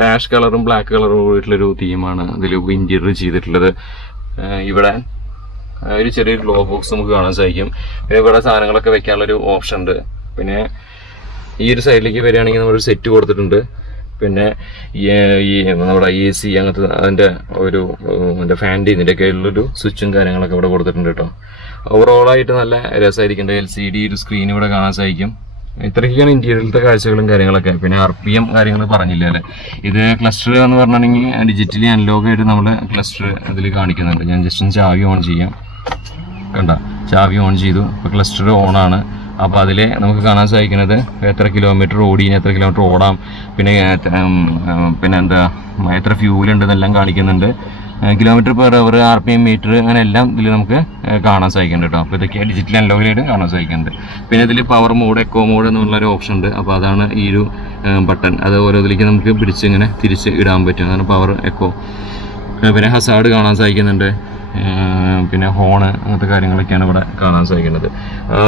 ആഷ് കളറും ബ്ലാക്ക് കളറും കൂടിയിട്ടുള്ളൊരു തീമാണ് ഇതിൽ ഇൻറ്റീരിയർ ചെയ്തിട്ടുള്ളത്. ഇവിടെ ഒരു ചെറിയൊരു ഗ്ലോ ബോക്സ് നമുക്ക് കാണാൻ സാധിക്കും. പിന്നെ ഇവിടെ സാധനങ്ങളൊക്കെ വെക്കാനുള്ളൊരു ഓപ്ഷൻ ഉണ്ട്. പിന്നെ ഈ ഒരു സൈഡിലേക്ക് വരികയാണെങ്കിൽ നമ്മളൊരു സെറ്റ് കൊടുത്തിട്ടുണ്ട്. പിന്നെ ഈ നമ്മുടെ AC അങ്ങനത്തെ അതിൻ്റെ എൻ്റെ ഫാൻ്റെ ഇതിൻ്റെയൊക്കെ ഉള്ളൊരു സ്വിച്ചും കാര്യങ്ങളൊക്കെ ഇവിടെ കൊടുത്തിട്ടുണ്ട് കേട്ടോ. ഓവറോളായിട്ട് നല്ല രസമായിരിക്കും. LCD ഒരു സ്ക്രീൻ ഇവിടെ കാണാൻ സാധിക്കും. ഇത്രയൊക്കെയാണ് ഇൻറ്റീരിയറിലത്തെ കാഴ്ചകളും കാര്യങ്ങളൊക്കെ. പിന്നെ RPM കാര്യങ്ങൾ പറഞ്ഞില്ല അല്ലേ. ഇത് ക്ലസ്റ്റർ എന്ന് പറഞ്ഞിട്ടുണ്ടെങ്കിൽ ഡിജിറ്റലി അനലോഗായിട്ട് നമ്മൾ ക്ലസ്റ്റർ അതിൽ കാണിക്കുന്നുണ്ട്. ഞാൻ ജസ്റ്റ് ഒന്ന് ചാവി ഓൺ ചെയ്യാം. കണ്ട ചാവി ഓൺ ചെയ്തു. ഇപ്പോൾ ക്ലസ്റ്റർ ഓണാണ്. അപ്പോൾ അതിൽ നമുക്ക് കാണാൻ സാധിക്കുന്നത് എത്ര കിലോമീറ്റർ ഓടി, എത്ര കിലോമീറ്റർ ഓടാം, പിന്നെ എന്താ എത്ര ഫ്യൂലുണ്ടെന്നെല്ലാം കാണിക്കുന്നുണ്ട്. Kilometre per hour, RPM meter, അങ്ങനെ എല്ലാം ഇതിൽ നമുക്ക് കാണാൻ സാധിക്കുന്നുണ്ട് കേട്ടോ. അപ്പോൾ ഇതൊക്കെ ഡിജിറ്റൽ അനലോഗിലായിട്ട് കാണാൻ സാധിക്കുന്നുണ്ട്. പിന്നെ ഇതിൽ പവർ മോഡ്, എക്കോ മോഡ് എന്നുള്ളൊരു ഓപ്ഷൻ ഉണ്ട്. അപ്പോൾ അതാണ് ഈ ഒരു ബട്ടൺ. അത് ഓരോതിലേക്ക് നമുക്ക് പിടിച്ച് ഇങ്ങനെ തിരിച്ച് ഇടാൻ പറ്റും. അതാണ് പവർ, എക്കോ. പിന്നെ ഹസാർഡ് കാണാൻ സാധിക്കുന്നുണ്ട്. പിന്നെ ഹോണ് അങ്ങനത്തെ കാര്യങ്ങളൊക്കെയാണ് ഇവിടെ കാണാൻ സാധിക്കുന്നത്.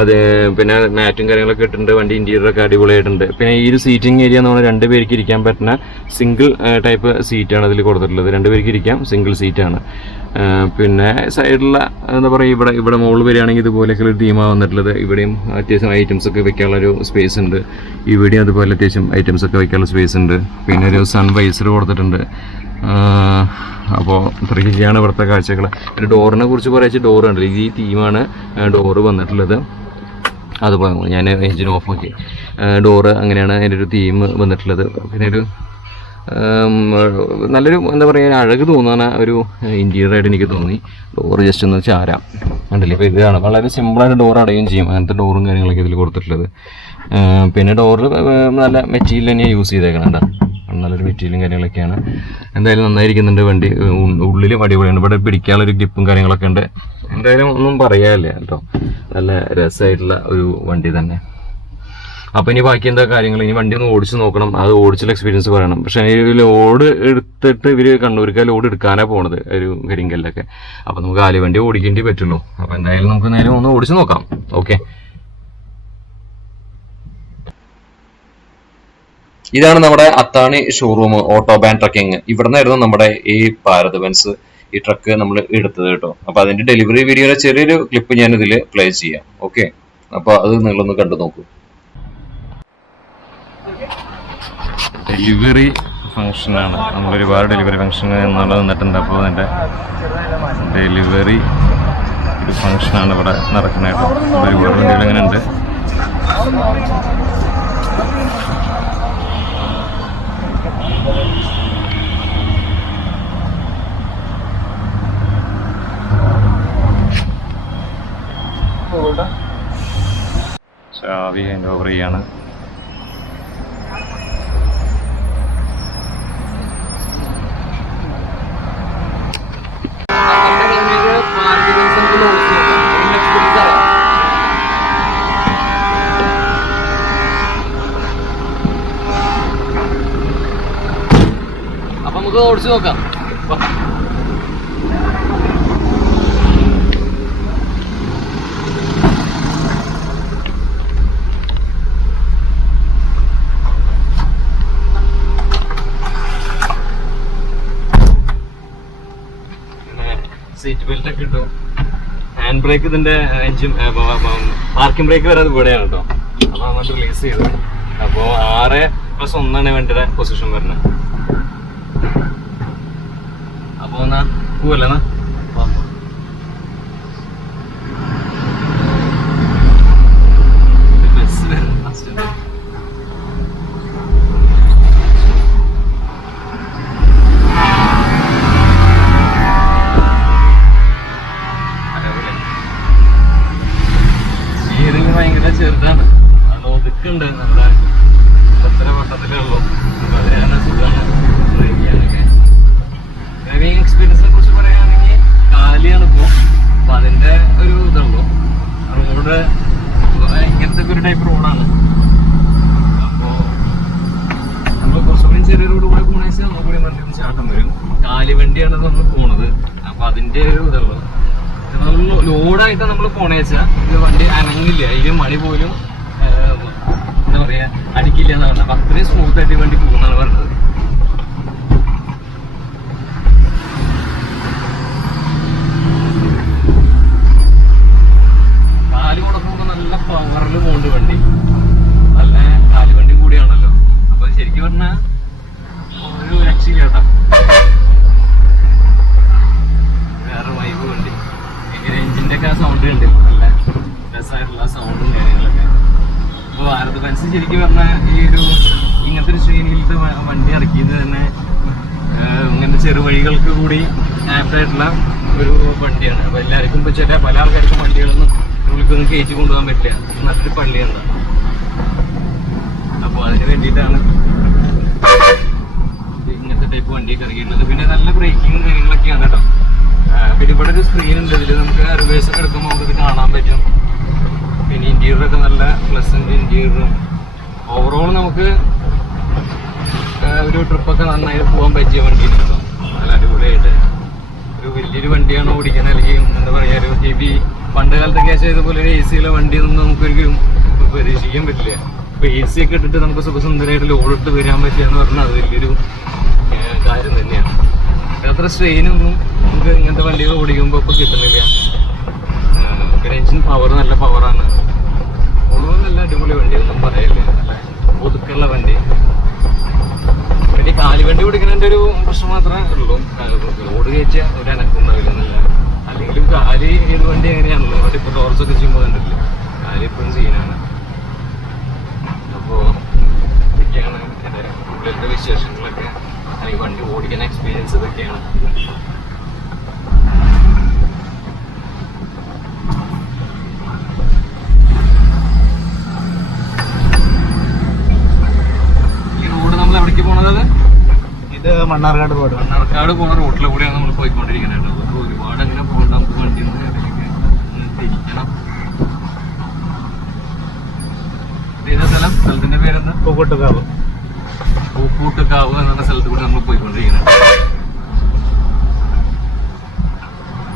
അത് പിന്നെ മാറ്റും കാര്യങ്ങളൊക്കെ ഇട്ടിട്ടുണ്ട്. വണ്ടി ഇൻറ്റീരിയറൊക്കെ അടിപൊളിയായിട്ടുണ്ട്. പിന്നെ ഈ ഒരു സീറ്റിംഗ് ഏരിയ എന്ന് പറഞ്ഞാൽ 2 പേർക്ക് ഇരിക്കാൻ പറ്റുന്ന സിംഗിൾ ടൈപ്പ് സീറ്റാണ് ഇതിൽ കൊടുത്തിട്ടുള്ളത്. 2 പേർക്ക് ഇരിക്കാം, സിംഗിൾ സീറ്റാണ്. പിന്നെ സൈഡിലുള്ള എന്താ പറയുക, ഇവിടെ മുകളിൽ വരികയാണെങ്കിൽ ഇതുപോലെയൊക്കെ ഒരു തീമാണ് വന്നിട്ടുള്ളത്. ഇവിടെയും അത്യാവശ്യം ഐറ്റംസ് ഒക്കെ വെക്കാനുള്ളൊരു സ്പേസ് ഉണ്ട്. ഇവിടെയും അതുപോലെ അത്യാവശ്യം ഐറ്റംസ് ഒക്കെ വെക്കാനുള്ള സ്പേസ് ഉണ്ട്. പിന്നെ ഒരു സൺവൈസർ കൊടുത്തിട്ടുണ്ട്. അപ്പോൾ ഇത്രയൊക്കെയാണ് ഇവിടുത്തെ കാഴ്ചകൾ. ഒരു ഡോറിനെ കുറിച്ച് പറയാച്ച ഡോറുണ്ട്, ഈ തീമാണ് ഡോറ് വന്നിട്ടുള്ളത്. അതുപോലെ ഞാൻ എഞ്ചിൻ ഓഫാക്കി. ഡോറ് അങ്ങനെയാണ് അതിൻ്റെ ഒരു തീം വന്നിട്ടുള്ളത്. പിന്നെ ഒരു നല്ലൊരു എന്താ പറയുക, അഴക് തോന്നുന്ന ഒരു ഇൻറ്റീരിയറായിട്ട് എനിക്ക് തോന്നി. ഡോറ് ജസ്റ്റ് ഒന്ന് ചാരാം ഉണ്ടല്ലേ. ഇപ്പോൾ ഇതാണ് വളരെ സിമ്പിളായിട്ട് ഡോർ അടയുകയും ചെയ്യും. അങ്ങനത്തെ ഡോറും കാര്യങ്ങളൊക്കെ ഇതിൽ കൊടുത്തിട്ടുള്ളത്. പിന്നെ ഡോറ് നല്ല മെറ്റീരിയൽ തന്നെയാണ് യൂസ് ചെയ്തേക്കണം കേട്ടോ. നല്ലൊരു മെറ്റീരിയലും കാര്യങ്ങളൊക്കെയാണ്. എന്തായാലും നന്നായിരിക്കുന്നുണ്ട് വണ്ടി. ഉള്ളിലും അടിപൊളിയാണ്. ഇവിടെ പിടിക്കാനുള്ളൊരു ഗ്രിപ്പും കാര്യങ്ങളൊക്കെ ഉണ്ട്. എന്തായാലും ഒന്നും പറയാനില്ല കേട്ടോ. നല്ല രസമായിട്ടുള്ള ഒരു വണ്ടി തന്നെ. അപ്പോൾ ഇനി ബാക്കി എന്താ കാര്യങ്ങൾ, ഇനി വണ്ടി ഒന്ന് ഓടിച്ച് നോക്കണം. അത് ഓടിച്ചുള്ള എക്സ്പീരിയൻസ് പറയണം. പക്ഷേ ഈ ലോഡ് എടുത്തിട്ട് ഇവർ കണ്ണൂർക്ക് ലോഡ് എടുക്കാനാണ് പോണത്, ഒരു കരിങ്കല്ലൊക്കെ. അപ്പോൾ നമുക്ക് ആലി വണ്ടി ഓടിക്കേണ്ടി പറ്റുള്ളൂ. അപ്പോൾ എന്തായാലും നമുക്ക് നേരെ ഒന്ന് ഓടിച്ച് നോക്കാം. ഓക്കെ, ഇതാണ് നമ്മുടെ അത്താണി ഷോറൂം, ഓട്ടോബാൻ ട്രക്കിങ്. ഇവിടെ നിന്നായിരുന്നു നമ്മുടെ ഈ ഭാരത് ബെൻസ് ഈ ട്രക്ക് നമ്മൾ എടുത്തത് കേട്ടോ. അപ്പോൾ അതിന്റെ ഡെലിവറി വീഡിയോയുടെ ചെറിയൊരു ക്ലിപ്പ് ഞാൻ ഇതിൽ പ്ലേ ചെയ്യാം. ഓക്കെ, അപ്പോൾ അത് നിങ്ങളൊന്ന് കണ്ടു നോക്കൂ. ഡെലിവറി ഫംഗ്ഷനാണ്, നമ്മൾ ഒരുപാട് ഡെലിവറി ഫംഗ്ഷൻ എന്നുള്ളത് നിന്നിട്ടുണ്ട്. അപ്പോൾ അതിൻ്റെ ഡെലിവറി ഒരു ഫംഗ്ഷനാണ് ഇവിടെ നടക്കുന്നത് കേട്ടോ. ഒരുപാട് വണ്ടികൾ അങ്ങനെ ഉണ്ട്. ചാവി ഹാൻഡ് ഓവർ ചെയ്യാണ്. അപ്പൊ നമുക്ക് ഓടിച്ചു നോക്കാം. സീറ്റ് ബെൽറ്റ് ഒക്കെ കിട്ടും. ഹാൻഡ് ബ്രേക്ക്, ഇതിന്റെ എഞ്ചിൻ പാർക്കിംഗ് ബ്രേക്ക് വരെ അത് ഇവിടെയാണ് കേട്ടോ. അപ്പൊ അങ്ങോട്ട് റിലീസ് ചെയ്തു. അപ്പോ 6+1 വണ്ടിയുടെ പൊസിഷൻ വരുന്നത്. അപ്പൊ എന്നാ പോവല്ലെന്നാ ബസ് വരുന്നത് ഫസ്റ്റ്. ഭയങ്കര ചെറുതാണ്, അത് ഒതുക്കുണ്ട്. നമ്മുടെ എത്ര വട്ടത്തിലുള്ളൂ. അപ്പൊ അതിനാണ് സുഖമാണ് ഡ്രൈവ് ചെയ്യാനൊക്കെ. ഡ്രൈവിംഗ് എക്സ്പീരിയൻസിനെ കുറിച്ച് പറയുകയാണെങ്കിൽ കാലിയാണ് ഇപ്പോൾ. അപ്പൊ അതിന്റെ ഒരു ഇതുള്ളൂ. റോഡ് ഇങ്ങനത്തെ ഒരു ടൈപ്പ് റോഡാണ്. അപ്പോൾ നമ്മൾ കുറച്ചുകൂടി ചെറിയ റോഡ് കൂടെ പോകണമെന്ന് വെച്ചാൽ ഒന്നുകൂടി നല്ല ചാട്ടം വരും. കാലിവണ്ടിയാണ് നമ്മൾ പോണത്. അപ്പൊ അതിന്റെ ഒരു ഇതുള്ളൂ. ലോഡായിട്ട് നമ്മൾ പോണേ വെച്ചാൽ ഇത് വണ്ടി അനങ്ങില്ല, ഇതിൽ മണി പോലും എന്താ പറയാ അടിക്കില്ല എന്നാണ് പറഞ്ഞത്. അപ്പൊ അത്രയും സ്മൂത്ത് ആയിട്ട് വണ്ടി പോകുന്നതാണ് പറഞ്ഞത്. കാല് കൊടുക്കുമ്പോൾ നല്ല പവറിൽ പോകുന്നുണ്ട് വണ്ടി. നല്ല കാലുവണ്ടി കൂടിയാണല്ലോ. അപ്പൊ ശരിക്കും പറഞ്ഞാൽ ഒരു രക്ഷയില്ല കേട്ടോ. വേറെ വൈബ് വണ്ടി. എഞ്ചിന്റെ ഒക്കെ ആ സൗണ്ട് ഉണ്ട്, നല്ല രസമായിട്ടുള്ള സൗണ്ടും കാര്യങ്ങളൊക്കെ. അപ്പോൾ ഭാരത് ബെൻസ് ശരിക്കും പറഞ്ഞാൽ ഈ ഒരു ഇങ്ങനത്തെ ഒരു ശ്രേണിയിലത്തെ വണ്ടി ഇറക്കിയത് തന്നെ ഇങ്ങനത്തെ ചെറുവഴികൾക്ക് കൂടി ആപ്റ്റായിട്ടുള്ള ഒരു വണ്ടിയാണ്. അപ്പോൾ എല്ലാവർക്കും ഇപ്പോൾ പല ആൾക്കാർക്കും വണ്ടികളൊന്നും നമ്മൾക്കൊന്നും കയറ്റി കൊണ്ടുപോകാൻ പറ്റില്ല. നല്ലൊരു പള്ളിയാണ്. അപ്പോൾ അതിന് വേണ്ടിയിട്ടാണ് ഇങ്ങനത്തെ ടൈപ്പ് വണ്ടിയൊക്കെ ഇറക്കിയിട്ടുള്ളത്. പിന്നെ നല്ല ബ്രേക്കിങ്ങും കാര്യങ്ങളൊക്കെയാണ് കേട്ടോ. പിന്നെ ഇവിടെ ഒരു സ്ക്രീൻ ഉണ്ട്, ഇതിൽ നമുക്ക് റിവേഴ്സ് ഒക്കെ എടുക്കുമ്പോൾ നമുക്കിത് കാണാൻ പറ്റും. പിന്നെ ഇൻറ്റീരിയറൊക്കെ നല്ല പ്ലസന്റ് ഇൻറ്റീരിയറും. ഓവറോൾ നമുക്ക് ഒരു ട്രിപ്പൊക്കെ നന്നായിട്ട് പോകാൻ പറ്റിയ വണ്ടിയാണ് കേട്ടോ. നല്ല അടിപൊളിയായിട്ട് ഒരു വലിയൊരു വണ്ടിയാണ് ഓടിക്കുന്നത്, അല്ലെങ്കിൽ എന്താ പറയുക ഒരു ഹെവി പണ്ട് കാലത്തൊക്കെ ഇതുപോലെ ഒരു AC ഉള്ള വണ്ടിയൊന്നും നമുക്കൊരിക്കലും പരീക്ഷിക്കാൻ പറ്റില്ല. ഇപ്പോൾ AC ഒക്കെ ഇട്ടിട്ട് നമുക്ക് സുഖസുന്ദരമായിട്ട് ലോഡിട്ട് വരാൻ പറ്റുക എന്ന് പറഞ്ഞാൽ അത് വലിയൊരു കാര്യം തന്നെയാണ്. അത്ര സ്ട്രെയിനൊന്നും നമുക്ക് ഇങ്ങനത്തെ വണ്ടികൾ ഓടിക്കുമ്പോൾ ഇപ്പോൾ കിട്ടുന്നില്ല. പിന്നെ എഞ്ചിൻ പവർ നല്ല പവറാണ്. ഓടുമ്പോൾ നല്ല അടിപൊളി വണ്ടിയൊന്നും പറയില്ല, നല്ല ഒതുക്കുള്ള വണ്ടി. പിന്നെ കാലുവണ്ടി ഓടിക്കുന്നതിൻ്റെ ഒരു പ്രശ്നം മാത്രമേ ഉള്ളൂ, ലോഡ് കയറ്റിയാൽ ഒരു അനക്കം ഉണ്ടാവില്ലെന്നില്ല. അല്ലെങ്കിലും കാല് ഏത് വണ്ടി എങ്ങനെയാണല്ലോ, അവിടെ ഇപ്പോൾ ടോർച്ചൊക്കെ ചെയ്യുമ്പോൾ കണ്ടില്ല, കാല് ഇപ്പോഴും സീനാണ്. അപ്പോൾ ഇതൊക്കെയാണ് എൻ്റെ ഉള്ളിലത്തെ വിശേഷങ്ങളൊക്കെ, അല്ലെങ്കിൽ വണ്ടി ഓടിക്കുന്ന എക്സ്പീരിയൻസ് ഇതൊക്കെയാണ്. ഈ റോഡ് നമ്മൾ എവിടേക്ക് പോണത്? ഇത് മണ്ണാർക്കാട് റോഡ്. മണ്ണാർക്കാട് പോകുന്ന റോഡിലെ കൂടെയാണ് നമ്മൾ പോയിക്കൊണ്ടിരിക്കുന്നത്. അപ്പോൾ ഒരുപാട് അങ്ങനെ പോകണ്ട, നമുക്ക് വണ്ടി തിരിക്കണം. സ്ഥലം, സ്ഥലത്തിന്റെ പേരെന്താ? പൂക്കോട്ടുകാവ്. പൂക്കൂട്ടുകാവ് എന്ന് പറഞ്ഞ സ്ഥലത്ത് കൂടെ നമ്മൾ പോയിക്കൊണ്ടിരിക്കുന്നത്.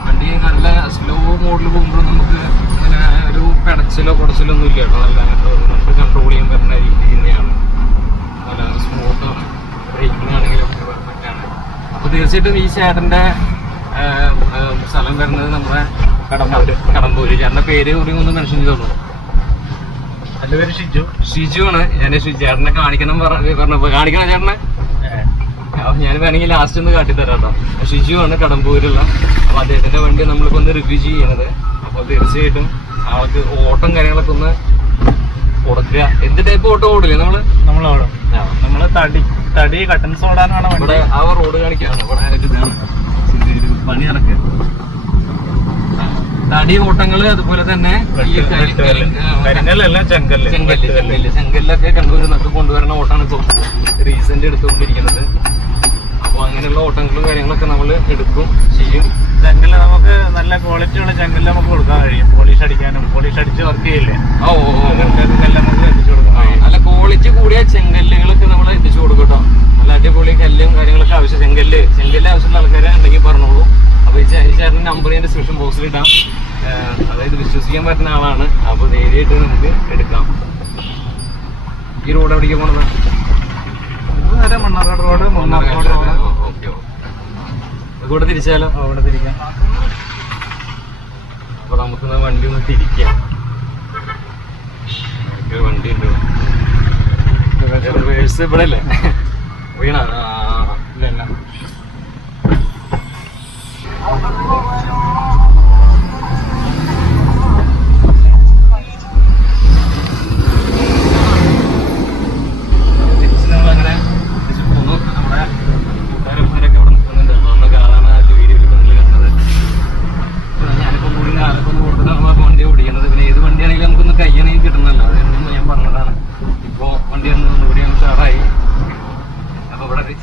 വണ്ടി നല്ല സ്ലോ മോഡിൽ പോകുമ്പോൾ നമുക്ക് അങ്ങനെ ഒരു പെടച്ചിലോ കുടച്ചിലോ ഒന്നും ഇല്ല കേട്ടോ. നല്ല നമുക്ക് കൺട്രോൾ ചെയ്യാൻ പറ്റുന്ന രീതി തന്നെയാണ്. നല്ല സ്മൂത്താണ്, ബ്രേക്കിംഗ് ആണെങ്കിലും ഒക്കെ പെർഫെക്റ്റ് ആണ്. അപ്പോൾ തീർച്ചയായിട്ടും ഈ ചേട്ടൻ്റെ സ്ഥലം വരുന്നത് നമ്മുടെ കടമ്പൂര്. ചേട്ടൻ്റെ പേര് കൂടി ഒന്ന് മെൻഷൻ ചെയ്തോളൂ. എൻ്റെ പേര് ഷിജു. ഷിജു ആണ്. ഞാൻ ചേട്ടനെ കാണിക്കണം പറഞ്ഞപ്പോൾ കാണിക്കണം ചേട്ടനെ. ഞാൻ വേണമെങ്കിൽ ലാസ്റ്റ് ഒന്ന് കാട്ടിത്തരാം കേട്ടോ. ഷിജു ആണ് കടമ്പൂരുള്ള. അപ്പോൾ അദ്ദേഹത്തിൻ്റെ വണ്ടി നമ്മളിപ്പോൾ ഒന്ന് റിവ്യൂ ചെയ്യണത്. അപ്പോൾ തീർച്ചയായിട്ടും ആൾക്ക് ഓട്ടം കാര്യങ്ങളൊക്കെ ഒന്ന് കൊടുക്കുക. എന്ത് ടൈപ്പ് ഓട്ടം ഓടില്ലേ നമ്മളോടും നമ്മൾ തടി കട്ടൻസ് ഓടാനാണ് ഇവിടെ ആ റോഡ് കാണിക്കുകയാണ്. ഇവിടെ ഇതാണ് പണി നടക്കുക, തടി ഓട്ടങ്ങള്. അതുപോലെ തന്നെ ചെങ്കല്ലൊക്കെ കണ്ണൂരിൽ കൊണ്ടുവരുന്ന ഓട്ടമാണ് ഇപ്പോൾ റീസെന്റ് എടുത്തുകൊണ്ടിരിക്കുന്നത്. അപ്പോൾ അങ്ങനെയുള്ള ഓട്ടങ്ങളും കാര്യങ്ങളൊക്കെ നമ്മൾ എടുക്കും ചെയ്യും. ചെങ്കല്ല് നമുക്ക് നല്ല ക്വാളിറ്റിയുള്ള ചെങ്കല്ല് നമുക്ക് കൊടുക്കാൻ കഴിയും. പോളിഷ് അടിക്കാനും, പോളിഷ് അടിച്ച് വർക്ക് ചെയ്യില്ലേ, നമുക്ക് എത്തിച്ചു കൊടുക്കാം. നല്ല ക്വാളിറ്റി കൂടിയ ചെങ്കല്ലുകളൊക്കെ നമ്മൾ എത്തിച്ചു കൊടുക്കും കേട്ടോ. നല്ല അടിപൊളി കല്ലും കാര്യങ്ങളൊക്കെ ആവശ്യം, ചെങ്കല്ല് ആവശ്യമുള്ള ആൾക്കാരെ ഉണ്ടെങ്കിൽ പറഞ്ഞോളൂ. അപ്പോൾ ഈ ചേട്ടൻ്റെ നമ്പർ ഞാൻ ഡിസ്ക്രിപ്ഷൻ ബോക്സിൽ ഇടാം. അതായത് വിശ്വസിക്കാൻ പറ്റുന്ന ആളാണ്. അപ്പോൾ ധൈര്യമായിട്ട് നമുക്ക് എടുക്കാം. ഈ റോഡ് എവിടേക്ക് പോണത്? നേരെ മണ്ണാർക്കാട് റോഡ്. ഓക്കെ, ഇവിടെ തിരിച്ചാലോ? അവിടെ തിരിക്കാം. അപ്പോൾ നമുക്ക് വണ്ടി ഒന്ന് തിരിക്കാം. വണ്ടി ഉണ്ട് ഇവിടെ അല്ലേ വീണ? ഇല്ല.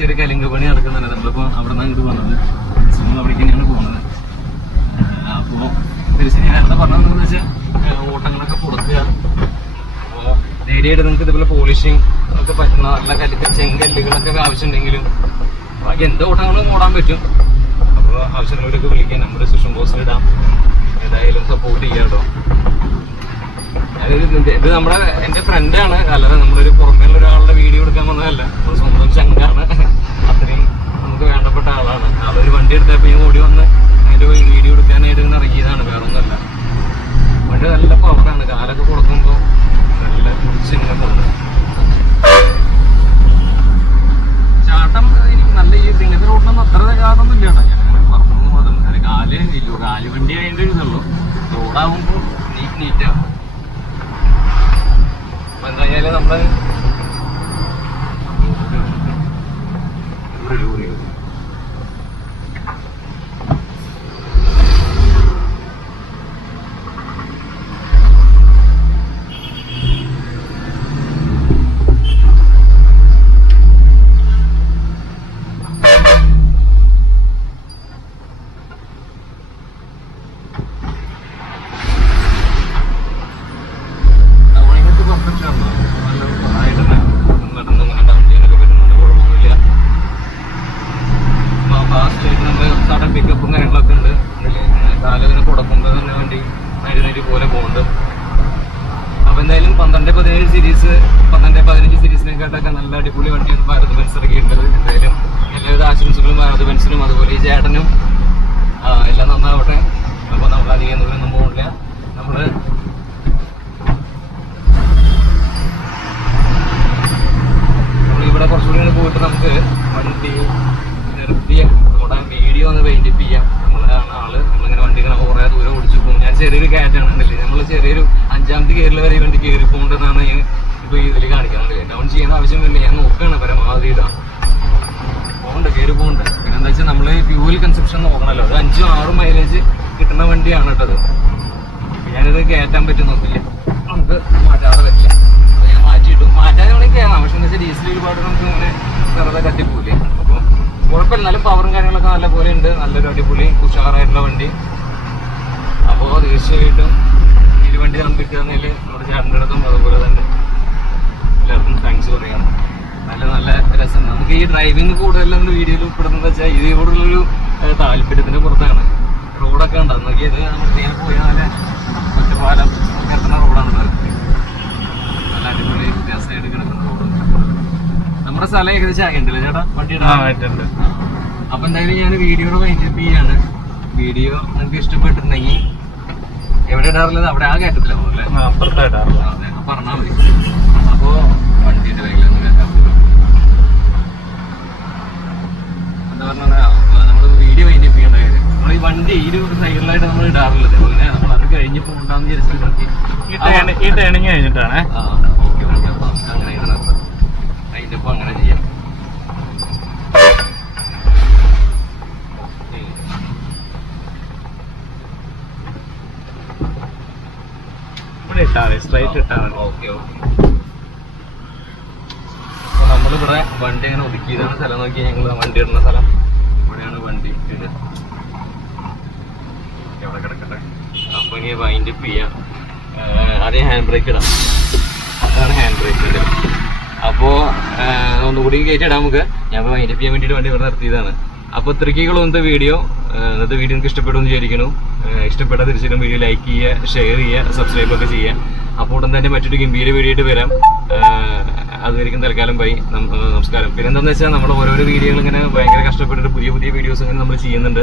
ചെറിയ കലിങ്ക് പണി നടക്കുന്നുണ്ട്. നമ്മളിപ്പോൾ അവിടെ നിന്ന് അങ്ങോട്ട് പോകുന്നത്, നമ്മൾ അവിടേക്ക് തന്നെയാണ് പോകുന്നത്. അപ്പോൾ തീർച്ചയായും നേരത്തെ പറഞ്ഞതെന്ന് വെച്ചാൽ ഓട്ടങ്ങളൊക്കെ കൊടുക്കുക. അപ്പോൾ ധൈര്യമായിട്ട് നിങ്ങൾക്ക് ഇതുപോലെ പോളിഷിങ് ഒക്കെ പറ്റുന്ന നല്ല ചെങ്കല്ലുകളൊക്കെ ആവശ്യമുണ്ടെങ്കിലും ബാക്കി എന്ത് ഓട്ടങ്ങളും ഓടാൻ പറ്റും. അപ്പോൾ ആവശ്യമുള്ളവരൊക്കെ വിളിക്കാൻ നമ്മുടെ ഡിസ്ക്രിപ്ഷൻ ബോക്സിൽ ഇടാം. ഏതായാലും സപ്പോർട്ട് ചെയ്യാം കേട്ടോ. ഇത് എൻ്റെ ഫ്രണ്ടാണ്, അല്ലാതെ നമ്മളൊരു പുറമേയുള്ള ഒരാളുടെ വീഡിയോ എടുക്കാൻ വന്നതല്ല. നമ്മൾ സ്വന്തം ചങ്കാണ്, അത്രയും നമുക്ക് വേണ്ടപ്പെട്ട ആളാണ്. ആളൊരു വണ്ടി എടുത്തപ്പോൾ ഞാൻ ഓടി വന്ന് അതിൻ്റെ വീഡിയോ എടുക്കാനായിട്ട് ഇങ്ങനെ ഇറങ്ങിയതാണ്, വേറെ ഒന്നുമല്ല. വണ്ടി നല്ല പവറാണ്, കാലൊക്കെ കൊടുക്കുമ്പോൾ നല്ല ചിഹ്നമുണ്ട്. ചാട്ടം എനിക്ക് നല്ല ഈ ഇങ്ങനത്തെ റോഡിലൊന്നും അത്ര ചാട്ടൊന്നും ഇല്ല കേട്ടോ. ഞാൻ പറഞ്ഞു മാത്രം കാല് വണ്ടി അതിൻ്റെ ഒരു ഇതുള്ളൂ. റോഡാകുമ്പോൾ നീറ്റാവും. എന്തായാലും നമ്മള് അടിപൊളി പോലെ പോകുന്നുണ്ട്. അപ്പോൾ എന്തായാലും 12-17 സീരീസ് 12-15 സീരീസിനെക്കാട്ടൊക്കെ നല്ല അടിപൊളി വണ്ടിയാണ് ഭാരത് ബെൻസ് ഇറക്കിയിട്ടുള്ളത്. എന്തായാലും എല്ലാവിധ ആശംസകളും ഭാരത് ബെൻസിനും അതുപോലെ ഈ ചേട്ടനും എല്ലാം നന്നാവട്ടെ. അപ്പോൾ നമ്മൾ അധികം ദൂരമൊന്നും പോകില്ല. നമ്മളിവിടെ കുറച്ചുകൂടി പോയിട്ട് നമുക്ക് വണ്ടി നിർത്തിയ നമ്മുടെ വീഡിയോ ഒന്ന് വൈൻഡപ്പ് ചെയ്യാം. നമ്മളിങ്ങനെ വണ്ടി കുറേ ദൂരം ഓടിച്ചു പോകും. ഞാൻ ചെറിയൊരു കാറ്റാണ് ഉണ്ടല്ലേ, നമ്മൾ ചെറിയൊരു 5ാമത്തെ ഗിയറിൽ വരെ ഈ വണ്ടി കയറി പോകേണ്ടതെന്നാണ് ഞാൻ ഇപ്പോൾ ഇതിൽ കാണിക്കാറുണ്ട്. ഡൗൺ ചെയ്യുന്ന ആവശ്യമില്ല, ഞാൻ നോക്കുകയാണ് പരമാവധി ഇടാം കയറി പോകുന്നുണ്ട്. പിന്നെ എന്താ വെച്ചാൽ നമ്മൾ ഫ്യൂവൽ കൺസപ്ഷൻ നോക്കണമല്ലോ. അത് 5-6 മൈലേജ് കിട്ടുന്ന വണ്ടിയാണ് കേട്ടത്. ഞാനിത് കയറ്റാൻ പറ്റും നോക്കില്ല, നമുക്ക് മാറ്റാതെ പറ്റില്ല. അപ്പോൾ ഞാൻ മാറ്റിയിട്ടു. മാറ്റാൻ വേണമെങ്കിൽ കയറാം, പക്ഷേ എന്താ വെച്ചാൽ ഡീസൽ ഒരുപാട് നമുക്ക് ഇങ്ങനെ വെറുതെ കത്തിപ്പോയില്ലേ. അപ്പോൾ കുഴപ്പമില്ല, നല്ല പവറും കാര്യങ്ങളൊക്കെ നല്ല പോലെ ഉണ്ട്. നല്ലൊരു അടിപൊളി ഉഷാറായിട്ടുള്ള വണ്ടി. അപ്പോൾ തീർച്ചയായിട്ടും ഈ വണ്ടി നമുക്ക് കിട്ടുകയെന്നതിൽ നമ്മുടെ ചേട്ടൻ്റെ അടുത്തും അതുപോലെ തന്നെ എല്ലാവർക്കും താങ്ക്സ് പറയണം. നല്ല രസമുണ്ട്. നമുക്ക് ഈ ഡ്രൈവിങ് കൂടുതലും വീഡിയോയിൽ ഉൾപ്പെടുന്നത് വെച്ചാൽ ഇതിനോടുള്ളൊരു താല്പര്യത്തിൻ്റെ പുറത്താണ്. റോഡൊക്കെ ഉണ്ടാകും നോക്കി, ഇത് നമ്മൾ തീരെ പോയാൽ നല്ല ഒറ്റപ്പാലം എത്തുന്ന റോഡാണ്. നല്ല അടിപൊളി രസമായിട്ട് കിടക്കുന്ന റോഡ്. നമ്മുടെ സ്ഥലം ഏകദേശം ആയിട്ടുണ്ടല്ലേ ചേട്ടാ വണ്ടി ഇടാനായിട്ടുണ്ട്. അപ്പം എന്തായാലും ഞാൻ വീഡിയോയുടെ വൈൻഡപ്പ് ചെയ്യാണ്. വീഡിയോ നിങ്ങൾക്ക് ഇഷ്ടപ്പെട്ടിട്ടുണ്ടെങ്കിൽ എവിടെ ഇടാറുള്ളത് അവിടെ ആ കയറ്റത്തിലാണ് അല്ലേ, അപ്പുറത്തായിട്ടാറുള്ളത്. അതെ, പറഞ്ഞാൽ മതി. അപ്പോൾ വണ്ടിയുടെ കയ്യിലൊന്നും കയറ്റാറില്ല. എന്താ പറഞ്ഞാൽ നമ്മൾ വീഡിയോ വൈൻഡപ്പ് ചെയ്യേണ്ട കാര്യം, നമ്മൾ ഈ വണ്ടി ഈ ഒരു സൈഡിലായിട്ട് നമ്മൾ ഇടാറുള്ളത്. അങ്ങനെ നമ്മൾ അത് കഴിഞ്ഞ് പോകണ്ടെന്ന് വിചാരിച്ചിട്ട് നോക്കി ഈ ടേണിങ് കഴിഞ്ഞിട്ടാണ്. ഓക്കെ ഓക്കെ, അപ്പോൾ നമുക്ക് അങ്ങനെ ഇടണം. അതിൻ്റെ ഒപ്പം അങ്ങനെ ചെയ്യാം. സ്ട്രൈറ്റ് ഇട്ടാൽ മതി. Okay okay. അപ്പോൾ നമ്മളിവിടെ വണ്ടി അങ്ങനെ ഒതുക്കിയതാണ് സ്ഥലം നോക്കി. ഞങ്ങൾ വണ്ടി ഇടുന്ന സ്ഥലം ഇവിടെയാണ് വണ്ടി ഇടുക. എവിടെ കിടക്കട്ടെ. അപ്പോൾ ഇനി വൈൻഡപ്പ് ചെയ്യാം. ആദ്യം ഹാൻഡ് ബ്രേക്ക് ഇടാം. അതാണ് ഹാൻഡ് ബ്രേക്ക്. അപ്പോൾ ഒന്നുകൂടി കയറ്റിടാം നമുക്ക്. ഞാൻ ഇപ്പോൾ വൈൻഡപ്പ് ചെയ്യാൻ വേണ്ടിയിട്ട് വണ്ടി ഇവിടെ നിർത്തിയതാണ്. അപ്പോൾ ഇത്രയ്ക്കുള്ള ഇന്നത്തെ വീഡിയോ നിങ്ങൾക്ക് ഇഷ്ടപ്പെടുമെന്ന് വിചാരിക്കുന്നു. ഇഷ്ടപ്പെട്ടാൽ തീർച്ചയായിട്ടും വീഡിയോ ലൈക്ക് ചെയ്യുക, ഷെയർ ചെയ്യുക, സബ്സ്ക്രൈബ് ഒക്കെ ചെയ്യുക. അപ്പോൾ ഉടൻ തന്നെ മറ്റൊരു ഗംഭീര വീഡിയോ ആയിട്ട് വരാം. അതുവരെയും തൽക്കാലം ബൈ, നമസ്കാരം. പിന്നെ എന്താണെന്ന് വെച്ചാൽ നമ്മൾ ഓരോരോ വീഡിയോകൾ ഇങ്ങനെ ഭയങ്കര കഷ്ടപ്പെട്ടിട്ട് പുതിയ വീഡിയോസ് ഇങ്ങനെ നമ്മൾ ചെയ്യുന്നുണ്ട്.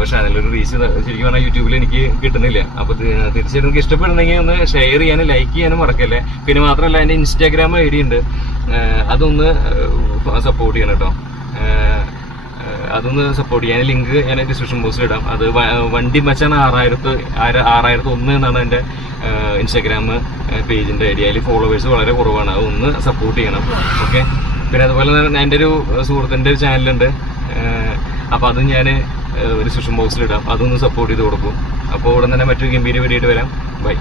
പക്ഷേ അതിലൊരു റീച്ച് ശരിക്കും പറഞ്ഞാൽ യൂട്യൂബിൽ എനിക്ക് കിട്ടുന്നില്ല. അപ്പോൾ തീർച്ചയായിട്ടും നിങ്ങൾക്ക് ഇഷ്ടപ്പെടുന്നെങ്കിൽ ഒന്ന് ഷെയർ ചെയ്യാനും ലൈക്ക് ചെയ്യാനും മറക്കല്ലേ. പിന്നെ മാത്രമല്ല എൻ്റെ ഇൻസ്റ്റാഗ്രാം ID ഉണ്ട്, അതൊന്ന് സപ്പോർട്ട് ചെയ്യണം കേട്ടോ. അതൊന്ന് സപ്പോർട്ട് ചെയ്യാൻ ലിങ്ക് ഞാൻ ഡിസ്ക്രിപ്ഷൻ ബോക്സിൽ ഇടാം. അത് വണ്ടി മച്ചാണ് 6001 എന്നാണ് എൻ്റെ ഇൻസ്റ്റാഗ്രാം പേജിൻ്റെ ID. അതിൽ ഫോളോവേഴ്സ് വളരെ കുറവാണ്. അതൊന്ന് സപ്പോർട്ട് ചെയ്യണം. ഓക്കെ. പിന്നെ അതുപോലെ തന്നെ എൻ്റെ ഒരു സുഹൃത്തിൻ്റെ ഒരു ചാനലുണ്ട്. അപ്പോൾ അത് ഞാൻ ഡിസ്ക്രിപ്ഷൻ ബോക്സിലിടാം. അതൊന്ന് സപ്പോർട്ട് ചെയ്ത് കൊടുക്കും. അപ്പോൾ ഉടൻ തന്നെ മറ്റൊരു ഗംഭീര വീഡിയോ ആയിട്ട് വരാം. ബൈ.